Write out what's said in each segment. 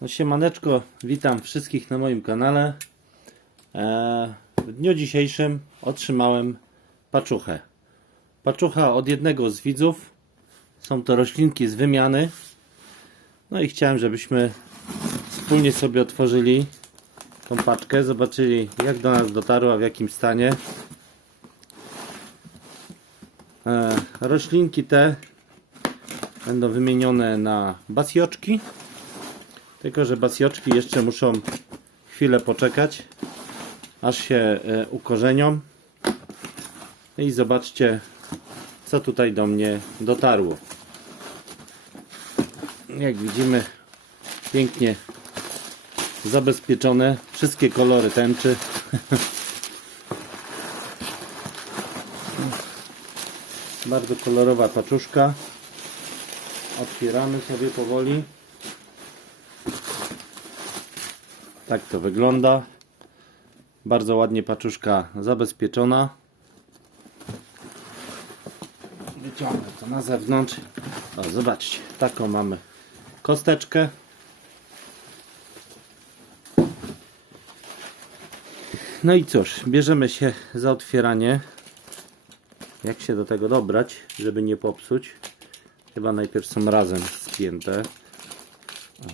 No siemaneczko, witam wszystkich na moim kanale. E, w dniu dzisiejszym otrzymałem paczuchę. Paczucha od jednego z widzów. Są to roślinki z wymiany. No i chciałem, żebyśmy wspólnie sobie otworzyli tą paczkę, zobaczyli jak do nas dotarła, w jakim stanie. E, roślinki te będą wymienione na basjoczki. Tylko, że basjoczki jeszcze muszą chwilę poczekać, aż się e, ukorzenią. I zobaczcie, co tutaj do mnie dotarło. Jak widzimy, pięknie zabezpieczone, wszystkie kolory tęczy. Bardzo kolorowa paczuszka. Otwieramy sobie powoli. Tak to wygląda. Bardzo ładnie paczuszka zabezpieczona. Wyciągnę to na zewnątrz. O, zobaczcie, taką mamy kosteczkę. No i cóż, bierzemy się za otwieranie. Jak się do tego dobrać, żeby nie popsuć? Chyba najpierw są razem spięte. O,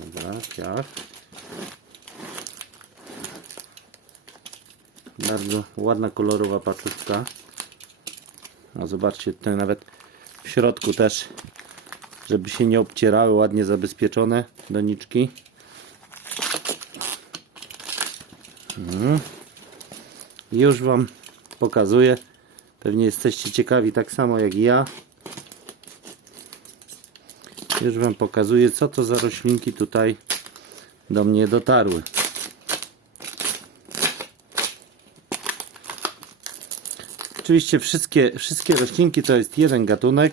dobra, piach. Bardzo ładna kolorowa paczuszka. No zobaczcie, tutaj nawet w środku też, żeby się nie obcierały, ładnie zabezpieczone doniczki. Mhm. Już Wam pokazuję. Pewnie jesteście ciekawi tak samo jak ja. Już Wam pokazuję, co to za roślinki tutaj do mnie dotarły. Oczywiście wszystkie, wszystkie roślinki to jest jeden gatunek.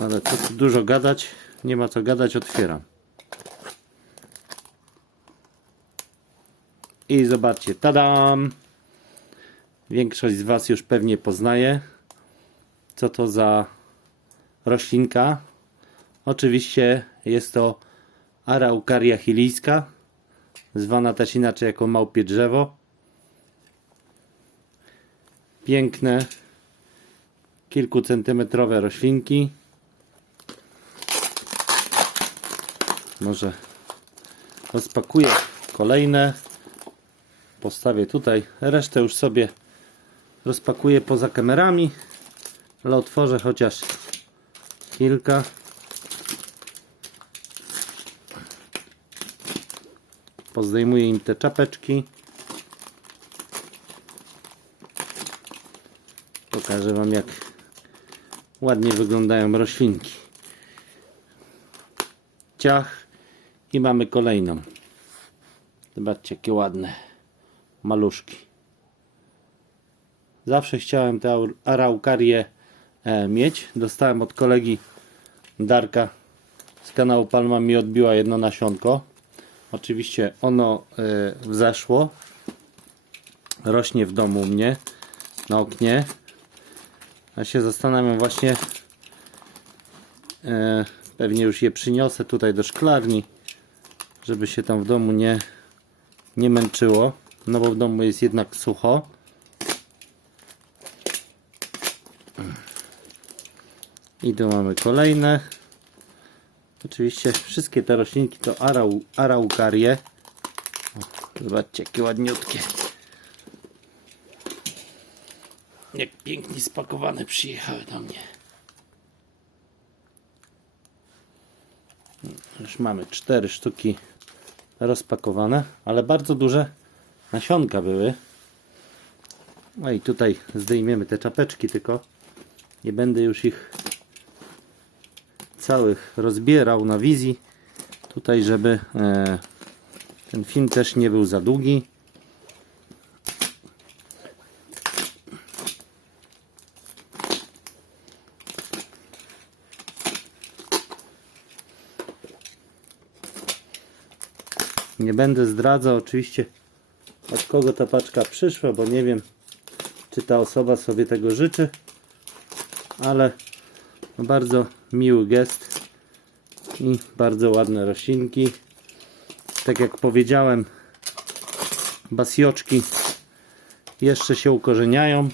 Ale tu dużo gadać, nie ma co gadać, otwieram. I zobaczcie, tadam! Większość z Was już pewnie poznaje, co to za roślinka. Oczywiście jest to Araucaria chilijska, zwana też inaczej jako małpie drzewo. Piękne, kilkucentymetrowe roślinki. Może rozpakuję kolejne. Postawię tutaj. Resztę już sobie rozpakuję poza kamerami, ale otworzę chociaż kilka. Pozdejmuję im te czapeczki. Pokażę Wam jak ładnie wyglądają roślinki. Ciach i mamy kolejną. Zobaczcie jakie ładne maluszki. Zawsze chciałem tę araukarię e, mieć. Dostałem od kolegi Darka z kanału Palma mi odbiła jedno nasionko. Oczywiście ono e, wzeszło. Rośnie w domu u mnie na oknie. Ja się zastanawiam właśnie e, pewnie już je przyniosę tutaj do szklarni żeby się tam w domu nie nie męczyło no bo w domu jest jednak sucho i tu mamy kolejne oczywiście wszystkie te roślinki to arau, araukarie. Zobaczcie jakie ładniutkie. Jak pięknie spakowane przyjechały do mnie. Już mamy cztery sztuki rozpakowane ale bardzo duże nasionka były. No i tutaj zdejmiemy te czapeczki tylko nie będę już ich całych rozbierał na wizji. Tutaj żeby e, ten film też nie był za długi. Nie będę zdradzał oczywiście od kogo ta paczka przyszła bo nie wiem czy ta osoba sobie tego życzy ale no bardzo miły gest i bardzo ładne roślinki. Tak jak powiedziałem, basjoczki jeszcze się ukorzeniają,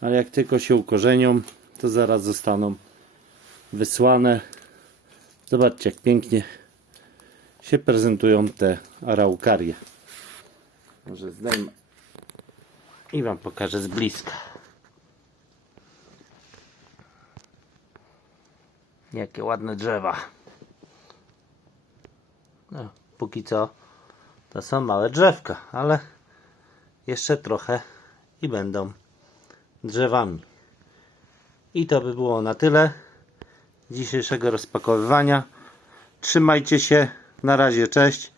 ale jak tylko się ukorzenią, to zaraz zostaną wysłane. Zobaczcie, jak pięknie się prezentują te araukarie. Może zdejmę i Wam pokażę z bliska. Jakie ładne drzewa. No, póki co to są małe drzewka, ale jeszcze trochę i będą drzewami. I to by było na tyle dzisiejszego rozpakowywania. Trzymajcie się. Na razie, cześć.